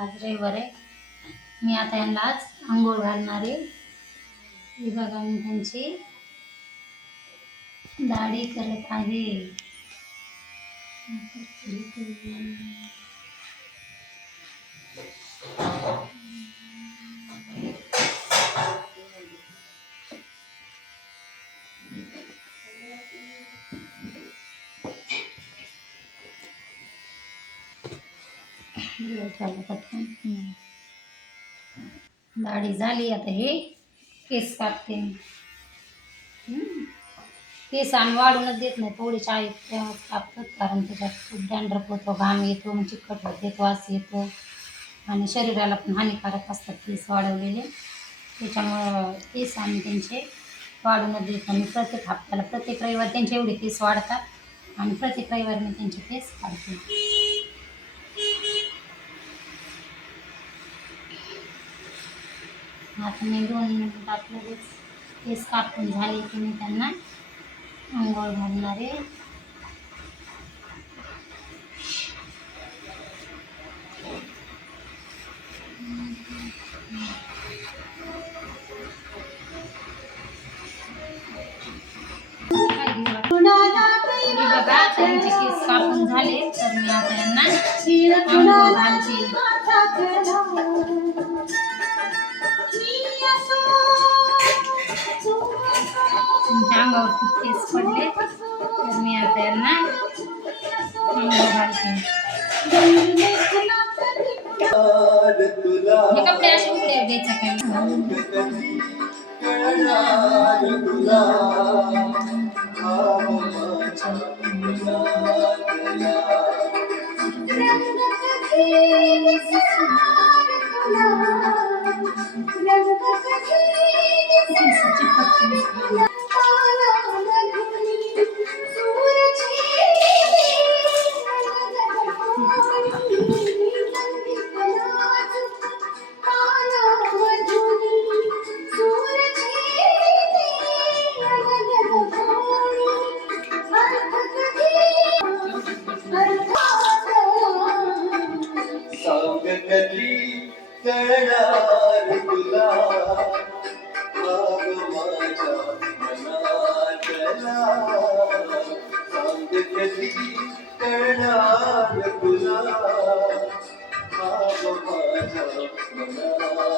आज रविवार आहे. मी आता यांना आज अंघोळ घालणार आहे. ही बघा मी त्यांची दाढी करत आहे. दाढी झाली. आता हे केस कापते. केस आम्ही वाढूनच देत नाही, थोडीशी आहेत तेव्हाच कापतात, कारण त्याच्यात खूप डॅन्ड्रफ होतो, घाम येतो, मग चिकट होते, वास येतो आणि शरीराला पण हानिकारक असतात केस वाढवलेले. त्याच्यामुळं केस आम्ही त्यांचे वाढूनच देत नाही. प्रत्येक हप्त्याला प्रत्येक रविवार त्यांचे एवढे केस वाढतात आणि प्रत्येक रविवार मी त्यांचे केस काढते. आता मी 2 मिनिटात लगेच केस कापून झाले की मी त्यांना अंघोळ घालणार आहे. बघा त्यांचे केस कापून झाले, तर मी आता यांना अंघोळ घालते. तुमच्या अंगावर खूप केस पडले, तर मी आता यांना अंघोळ घालते. हे कपडे असे उघडे द्यायचं काय? कधी कळणार तुला माझ्या मनातला, सांग कधी कळणार तुला माझ्या मनातला.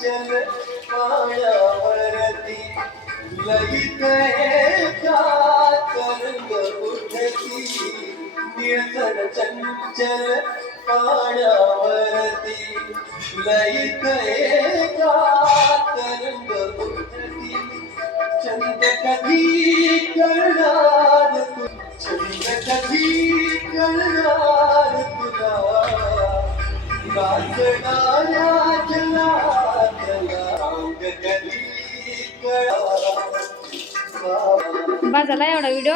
चल पाण्यावरती लईत एका तरंग उठती, निळसर चंचल पाण्यावरती लईत एका तरंग उठती. चंद कधी कळणार तू, चंद कधी कळणार तुला गाजणाऱ्या बाजाला एवढा व्हिडिओ